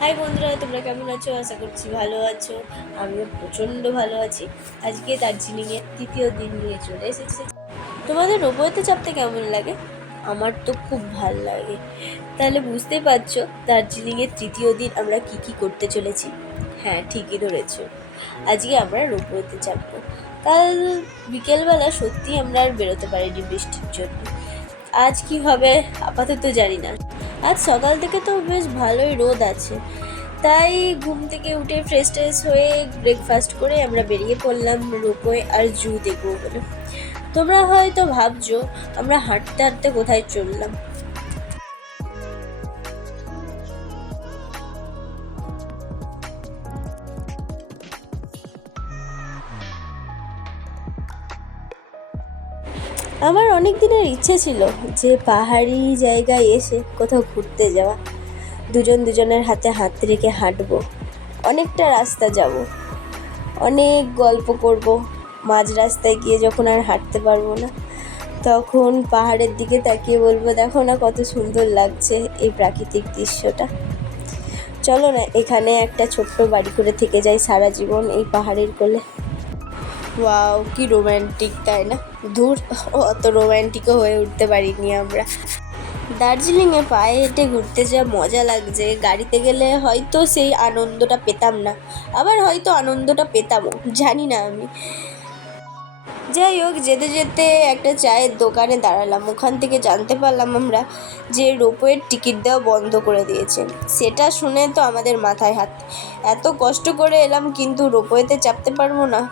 High বন্ধুরা, তোমরা কেমন আছো? আশা করছি ভালো আছো। আমিও প্রচণ্ড ভালো আছি। আজকে দার্জিলিংয়ের তৃতীয় দিন নিয়ে চলে এসেছি। তোমাদের রোপওয়েতে চাপতে কেমন লাগে? আমার তো খুব ভাল লাগে। তাহলে বুঝতেই পারছো দার্জিলিংয়ের তৃতীয় দিন আমরা কি করতে চলেছি। হ্যাঁ, ঠিকই ধরেছো, আজকে আমরা রোপওয়েতে চাপবো। কাল বিকেলবেলা সত্যি আমরা আর বেরোতে পারিনি বৃষ্টির জন্য। আজ কি হবে আপাতত জানি না। আজ সকাল থেকে তো বেশ ভালোই রোদ আছে, তাই ঘুম থেকে উঠে ফ্রেশ ট্রেশ হয়ে ব্রেকফাস্ট করে আমরা বেরিয়ে পড়লাম রোপওয়ে আর জু দেখবো বলে। তোমরা হয়তো ভাবছো আমরা হাঁটতে হাঁটতে কোথায় চললাম। আমার অনেক দিনের ইচ্ছে ছিল যে পাহাড়ি জায়গায় এসে কোথাও ঘুরতে যাওয়া, দুজনের হাতে হাত রেখে হাঁটবো, অনেকটা রাস্তা যাব, অনেক গল্প করব। মাঝ রাস্তায় গিয়ে যখন আর হাঁটতে পারবো না, তখন পাহাড়ের দিকে তাকিয়ে বলবো, দেখো না কত সুন্দর লাগছে এই প্রাকৃতিক দৃশ্যটা। চলো না এখানে একটা ছোট্ট বাড়ি করে থেকে যাই সারা জীবন এই পাহাড়ের কোলে। ওয়াও, কি রোম্যান্টিক তাই না? দূর, অত রোম্যান্টিকও হয়ে উঠতে পারিনি আমরা। দার্জিলিংয়ে পায়ে হেঁটে ঘুরতে যা মজা লাগছে, গাড়িতে গেলে হয়তো সেই আনন্দটা পেতাম না, আবার হয়তো আনন্দটা পেতামও, জানি না আমি। যাই হোক, যেতে যেতে একটা চায়ের দোকানে দাঁড়ালাম। ওখান থেকে জানতে পারলাম আমরা যে রোপওয়ের টিকিট দেওয়া বন্ধ করে দিয়েছে। সেটা শুনে তো আমাদের মাথায় হাত। এত কষ্ট করে এলাম, কিন্তু রোপওয়েতে চাপতে পারবো না।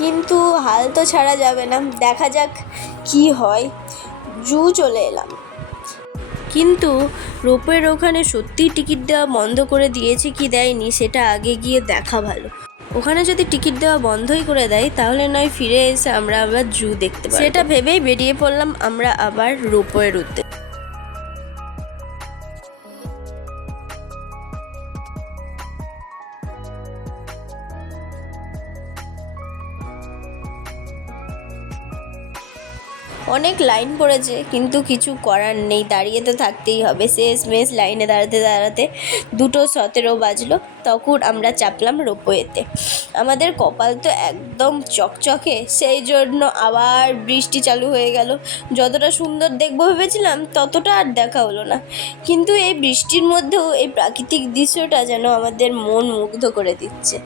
কিন্তু হাল তো ছাড়া যাবে না, দেখা যাক কি হয়। জু চলে এলাম, কিন্তু রোপওয়ের ওখানে সত্যিই টিকিট দেওয়া বন্ধ করে দিয়েছে কি দেয়নি সেটা আগে গিয়ে দেখা ভালো। ওখানে যদি টিকিট দেওয়া বন্ধই করে দেয় তাহলে নয় ফিরে এসে আমরা আবার জু দেখতে পারবো। সেটা ভেবেই বেরিয়ে পড়লাম আমরা আবার রোপওয়ের উদ্দেশ্যে। অনেক লাইন পড়েছে, কিন্তু কিছু করার নেই, দাঁড়িয়ে তো থাকতেই হবে। শেষমেশ লাইনে দাঁড়াতে দাঁড়াতে 2:17 বাজলো, তখন আমরা চাপলাম রোপওয়েতে। আমাদের কপাল তো একদম চকচকে, সেই জন্য আবার বৃষ্টি চালু হয়ে গেল। যতটা সুন্দর দেখবো ভেবেছিলাম ততটা আর দেখা হলো না, কিন্তু এই বৃষ্টির মধ্যেও এই প্রাকৃতিক দৃশ্যটা যেন আমাদের মন মুগ্ধ করে দিচ্ছে।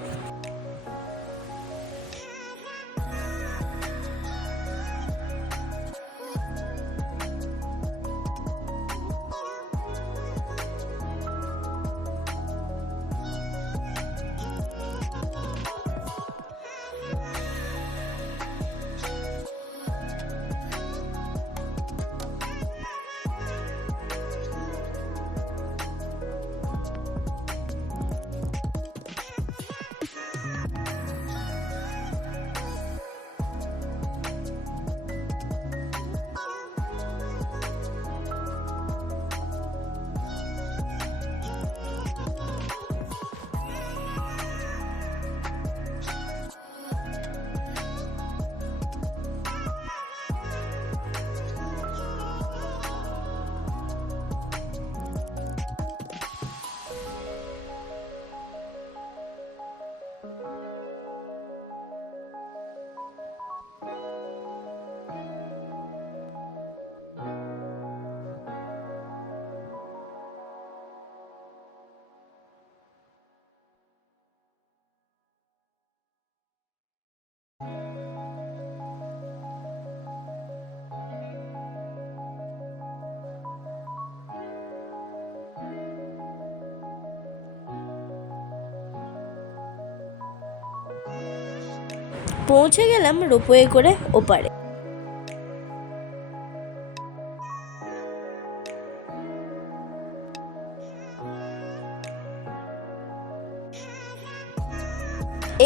পৌঁছে গেলাম রোপওয়ে করে ওপারে।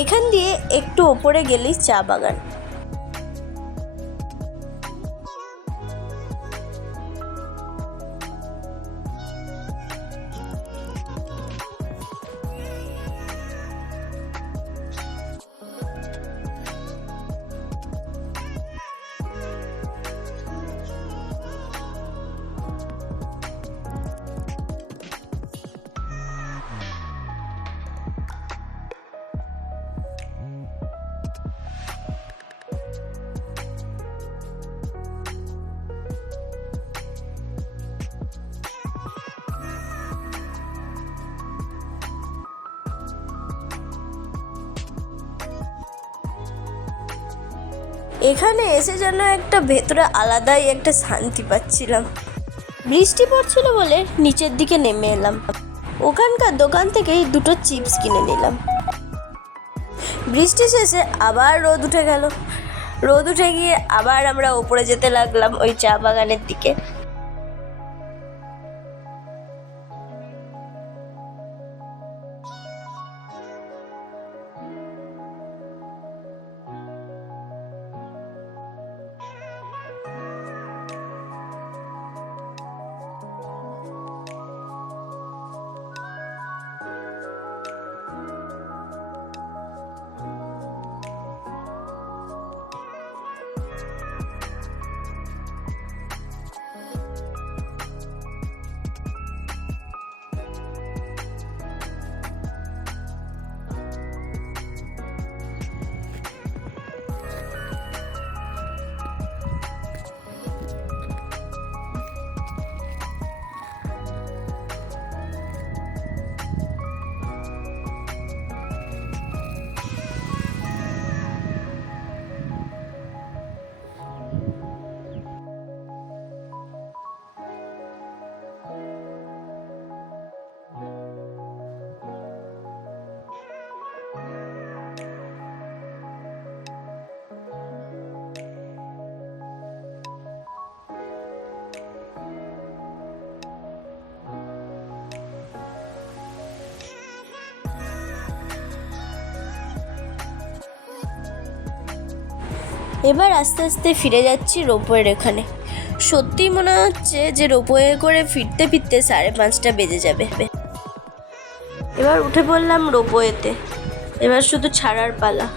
এখান দিয়ে একটু ওপরে গেলেই চা বাগান। এখানে এসে যেন একটা ভেতরে আলাদাই একটা শান্তি পাচ্ছিলাম। বৃষ্টি পড়ছিল বলে নিচের দিকে নেমে এলাম। ওখানকার দোকান থেকেই 2টো চিপস কিনে নিলাম। বৃষ্টি শেষে আবার রোদ উঠে গেল। রোদ উঠে গিয়ে আবার আমরা ওপরে যেতে লাগলাম ওই চা বাগানের দিকে। এবার আস্তে আস্তে ফিরে যাচ্ছি রোপওয়ের এখানে। সত্যিই মনে হচ্ছে যে রোপওয়ে করে ফিরতে ফিরতে 5:30 বেজে যাবে। এবার উঠে পড়লাম রোপওয়েতে। এবার শুধু ছাড়ার পালা।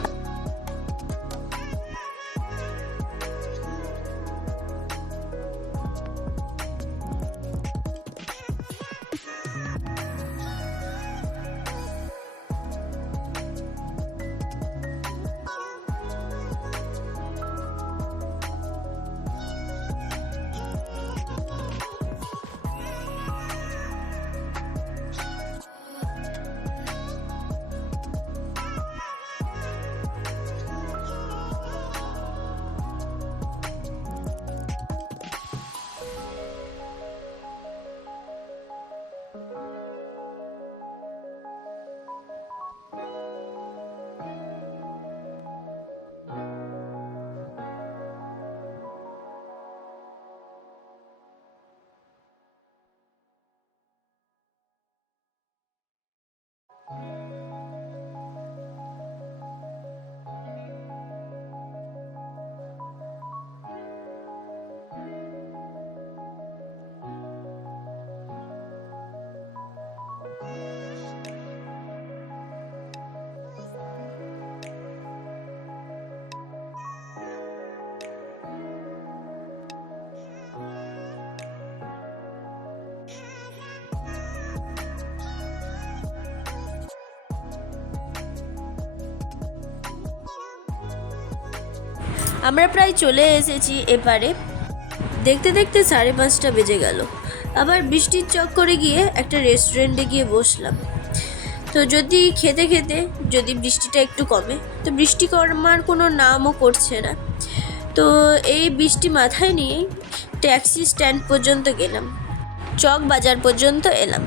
আমরা প্রায় চলে এসেছি এপারে। দেখতে দেখতে 5:30 বেজে গেল। আবার বৃষ্টির চক্করে গিয়ে একটা রেস্টুরেন্টে গিয়ে বসলাম। তো যদি খেতে খেতে যদি বৃষ্টিটা একটু কমে, তো বৃষ্টি কমার কোনো নামও করছে না। তো এই বৃষ্টি মাথায় নিয়েই ট্যাক্সি স্ট্যান্ড পর্যন্ত গেলাম, চক বাজার পর্যন্ত এলাম।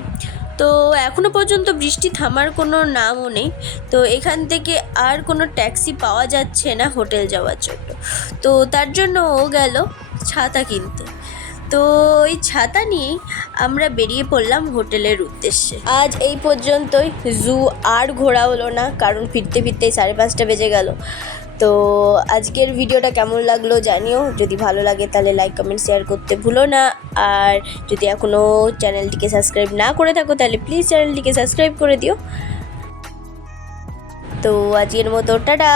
তো এখনও পর্যন্ত বৃষ্টি থামার কোনো নামও নেই। তো এখান থেকে আর কোনো ট্যাক্সি পাওয়া যাচ্ছে না হোটেল যাওয়ার জন্য। তো তার জন্য ও গেল ছাতা কিনতে। তো ওই ছাতা নিয়েই আমরা বেরিয়ে পড়লাম হোটেলের উদ্দেশ্যে। আজ এই পর্যন্তই। জু আর ঘোরা হলো না, কারণ ফিরতে ফিরতেই 5:30 বেজে গেল। তো আজকের ভিডিওটা কেমন লাগলো জানিও। যদি ভালো লাগে তাহলে লাইক কমেন্ট শেয়ার করতে ভুলো না। আর যদি এখনও চ্যানেলটিকে সাবস্ক্রাইব না করে থাকো তাহলে প্লিজ চ্যানেলটিকে সাবস্ক্রাইব করে দিও। তো আজকের মতো টাটা।